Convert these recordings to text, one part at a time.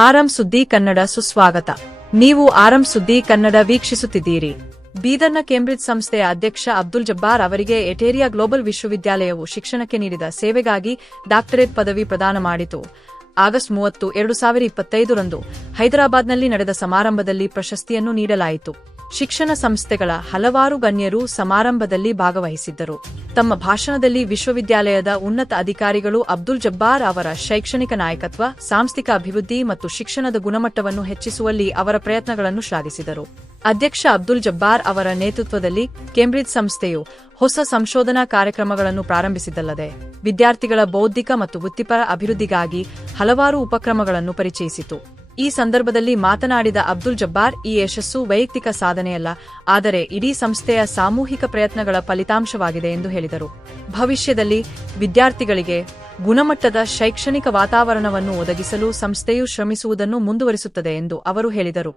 ಆರಂ ಸುದ್ದಿ ಕನ್ನಡ ಸುಸ್ವಾಗತ. ನೀವು ಆರಂ ಸುದ್ದಿ ಕನ್ನಡ ವೀಕ್ಷಿಸುತ್ತಿದ್ದೀರಿ. ಬೀದರ್ನ ಕೇಂಬ್ರಿಡ್ಜ್ ಸಂಸ್ಥೆಯ ಅಧ್ಯಕ್ಷ ಅಬ್ದುಲ್ ಜಬ್ಬಾರ್ ಅವರಿಗೆ ಎಟೇರಿಯಾ ಗ್ಲೋಬಲ್ ವಿಶ್ವವಿದ್ಯಾಲಯವು ಶಿಕ್ಷಣಕ್ಕೆ ನೀಡಿದ ಸೇವೆಗಾಗಿ ಡಾಕ್ಟರೇಟ್ ಪದವಿ ಪ್ರದಾನ ಮಾಡಿತು. ಆಗಸ್ಟ್ 30, 2025 ರಂದು ಹೈದರಾಬಾದ್ನಲ್ಲಿ ನಡೆದ ಸಮಾರಂಭದಲ್ಲಿ ಪ್ರಶಸ್ತಿಯನ್ನು ನೀಡಲಾಯಿತು. ಶಿಕ್ಷಣ ಸಂಸ್ಥೆಗಳ ಹಲವಾರು ಗಣ್ಯರು ಸಮಾರಂಭದಲ್ಲಿ ಭಾಗವಹಿಸಿದ್ದರು. ತಮ್ಮ ಭಾಷಣದಲ್ಲಿ ವಿಶ್ವವಿದ್ಯಾಲಯದ ಉನ್ನತ ಅಧಿಕಾರಿಗಳು ಅಬ್ದುಲ್ ಜಬ್ಬಾರ್ ಅವರ ಶೈಕ್ಷಣಿಕ ನಾಯಕತ್ವ, ಸಾಂಸ್ಥಿಕ ಅಭಿವೃದ್ಧಿ ಮತ್ತು ಶಿಕ್ಷಣದ ಗುಣಮಟ್ಟವನ್ನು ಹೆಚ್ಚಿಸುವಲ್ಲಿ ಅವರ ಪ್ರಯತ್ನಗಳನ್ನು ಶ್ಲಾಘಿಸಿದರು. ಅಧ್ಯಕ್ಷ ಅಬ್ದುಲ್ ಜಬ್ಬಾರ್ ಅವರ ನೇತೃತ್ವದಲ್ಲಿ ಕೇಂಬ್ರಿಡ್ಜ್ ಸಂಸ್ಥೆಯು ಹೊಸ ಸಂಶೋಧನಾ ಕಾರ್ಯಕ್ರಮಗಳನ್ನು ಪ್ರಾರಂಭಿಸಿದ್ದಲ್ಲದೆ ವಿದ್ಯಾರ್ಥಿಗಳ ಬೌದ್ಧಿಕ ಮತ್ತು ವೃತ್ತಿಪರ ಅಭಿವೃದ್ಧಿಗಾಗಿ ಹಲವಾರು ಉಪಕ್ರಮಗಳನ್ನು ಪರಿಚಯಿಸಿತು. ಈ ಸಂದರ್ಭದಲ್ಲಿ ಮಾತನಾಡಿದ ಅಬ್ದುಲ್ ಜಬ್ಬಾರ್, ಈ ಯಶಸ್ಸು ವೈಯಕ್ತಿಕ ಸಾಧನೆಯಲ್ಲ, ಆದರೆ ಇಡೀ ಸಂಸ್ಥೆಯ ಸಾಮೂಹಿಕ ಪ್ರಯತ್ನಗಳ ಫಲಿತಾಂಶವಾಗಿದೆ ಎಂದು ಹೇಳಿದರು. ಭವಿಷ್ಯದಲ್ಲಿ ವಿದ್ಯಾರ್ಥಿಗಳಿಗೆ ಗುಣಮಟ್ಟದ ಶೈಕ್ಷಣಿಕ ವಾತಾವರಣವನ್ನು ಒದಗಿಸಲು ಸಂಸ್ಥೆಯು ಶ್ರಮಿಸುವುದನ್ನು ಮುಂದುವರಿಸುತ್ತದೆ ಎಂದು ಅವರು ಹೇಳಿದರು.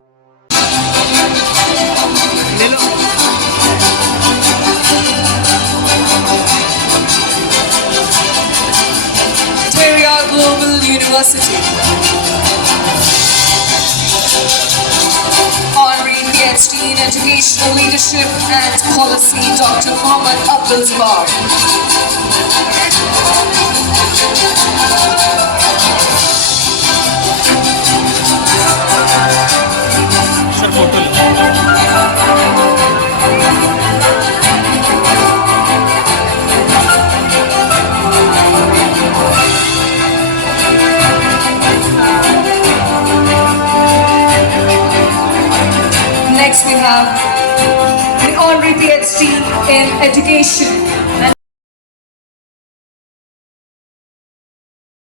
Global University. Honorary PhD in Educational Leadership and Policy, Dr. Mohammad Abdul Jabbar. Next we have an honorary PhD in Education